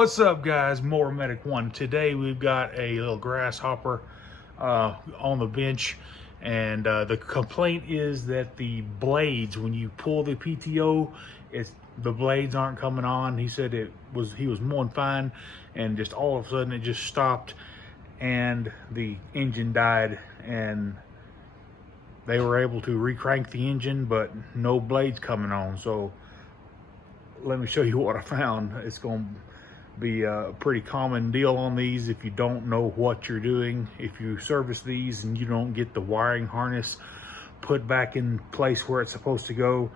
What's up, guys? More Medic One. Today we've got a little grasshopper on the bench, and the complaint is that the blades, when you pull the PTO, the blades aren't coming on. He said he was mowing fine, and just all of a sudden it just stopped, and the engine died, and they were able to recrank the engine, but no blades coming on. So let me show you what I found. It's going to be a pretty common deal on these if you don't know what you're doing. If you service these and you don't get the wiring harness put back in place where it's supposed to go,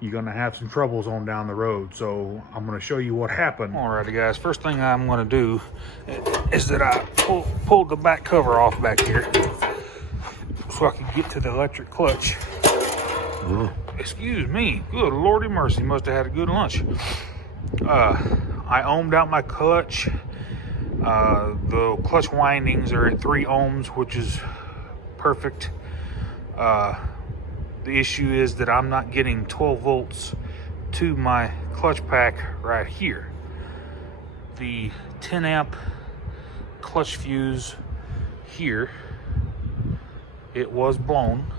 you're gonna have some troubles on down the road. So I'm gonna show you what happened. Alrighty, guys, first thing I'm gonna do is that I pulled the back cover off back here so I can get to the electric clutch. Excuse me, good lordy mercy, must have had a good lunch. I ohmed out my clutch. The clutch windings are at 3 ohms, which is perfect. The issue is that I'm not getting 12 volts to my clutch pack right here. The 10 amp clutch fuse here, it was blown.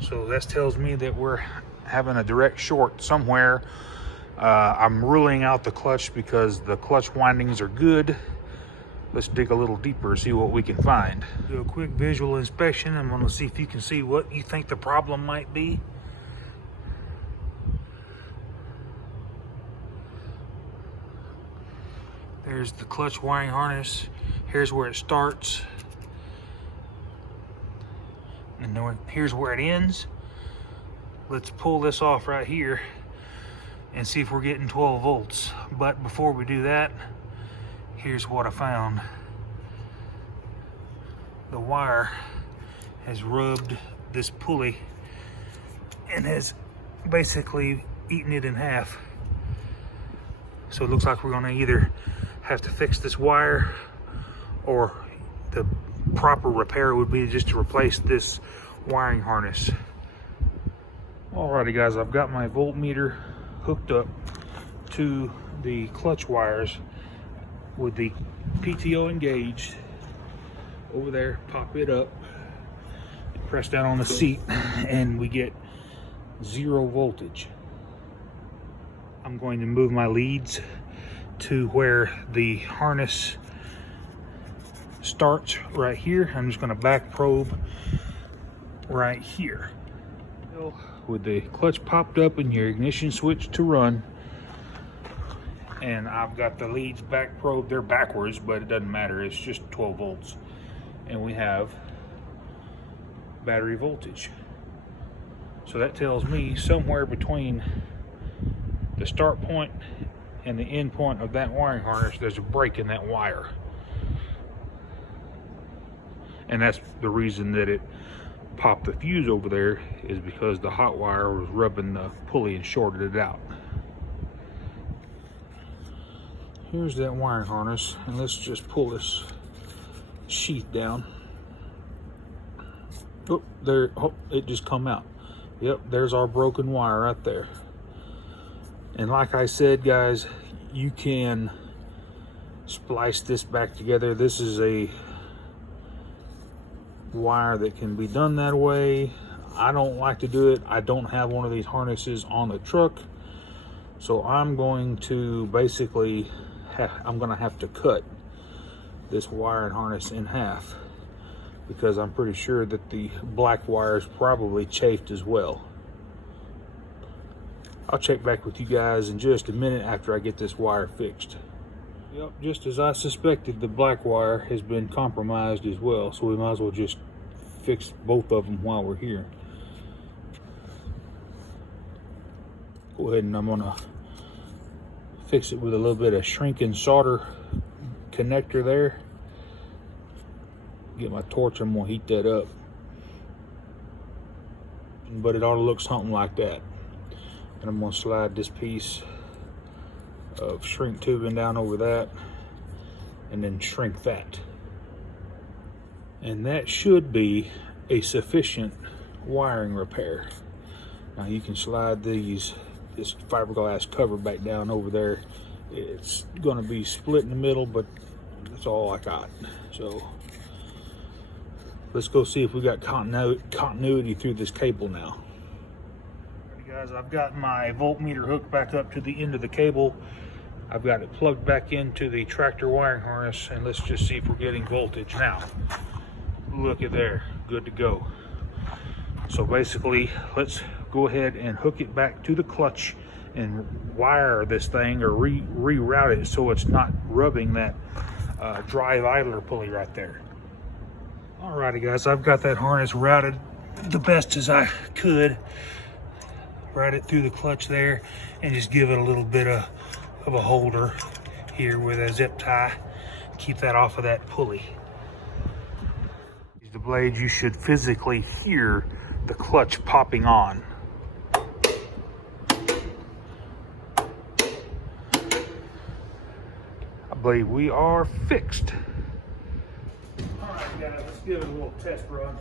So that tells me that we're having a direct short somewhere. I'm ruling out the clutch because the clutch windings are good. Let's dig a little deeper, see what we can find. Do a quick visual inspection. I'm gonna see if you can see what you think the problem might be. There's the clutch wiring harness. Here's where it starts. And then here's where it ends. Let's pull this off right here and see if we're getting 12 volts. But before we do that, here's what I found. The wire has rubbed this pulley and has basically eaten it in half. So it looks like we're gonna either have to fix this wire, or the proper repair would be just to replace this wiring harness. Alrighty, guys, I've got my voltmeter hooked up to the clutch wires with the PTO engaged. Over there, pop it up, press down on the seat, and we get 0 voltage. I'm going to move my leads to where the harness starts right here. I'm just going to back probe right here. With the clutch popped up and your ignition switch to run, and I've got the leads back probed. They're backwards, but it doesn't matter. It's just 12 volts, and we have battery voltage. So that tells me somewhere between the start point and the end point of that wiring harness, there's a break in that wire, and that's the reason that it popped the fuse over there, is because the hot wire was rubbing the pulley and shorted it out. Here's that wiring harness, and let's just pull this sheath down. Oh, there, oh, it just come out. Yep, there's our broken wire right there. And like I said, guys, you can splice this back together. This is a wire that can be done that way. I don't like to do it. I don't have one of these harnesses on the truck, so I'm going to basically I'm gonna have to cut this wire and harness in half, because I'm pretty sure that the black wire is probably chafed as well. I'll check back with you guys in just a minute after I get this wire fixed. Yep, just as I suspected, the black wire has been compromised as well, so we might as well just fix both of them while we're here. Go ahead, and I'm gonna fix it with a little bit of shrinking solder connector there. Get my torch, I'm gonna heat that up. But it ought to look something like that. And I'm gonna slide this piece of shrink tubing down over that, and then shrink that. And that should be a sufficient wiring repair. Now you can slide this fiberglass cover back down over there It's going to be split in the middle, but that's all I got. So let's go see if we got continuity through this cable now. Alrighty guys, I've got my voltmeter hooked back up to the end of the cable. I've got it plugged back into the tractor wiring harness, and let's just see if we're getting voltage now. Look at there, good to go. So basically, let's go ahead and hook it back to the clutch and wire this thing, or reroute it so it's not rubbing that drive idler pulley right there. Alrighty guys, I've got that harness routed the best as I could. Route it through the clutch there and just give it a little bit of a holder here with a zip tie. Keep that off of that pulley. The blades, you should physically hear the clutch popping on. I believe we are fixed. All right, guys, let's give it a little test run.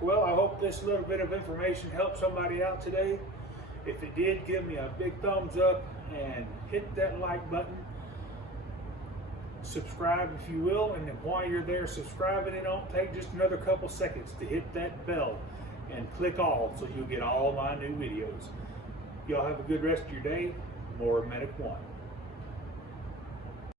Well, I hope this little bit of information helped somebody out today. If it did, give me a big thumbs up and hit that like button. Subscribe if you will, and then while you're there subscribing, it don't take just another couple seconds to hit that bell and click all so you'll get all my new videos. Y'all have a good rest of your day. More Medic One.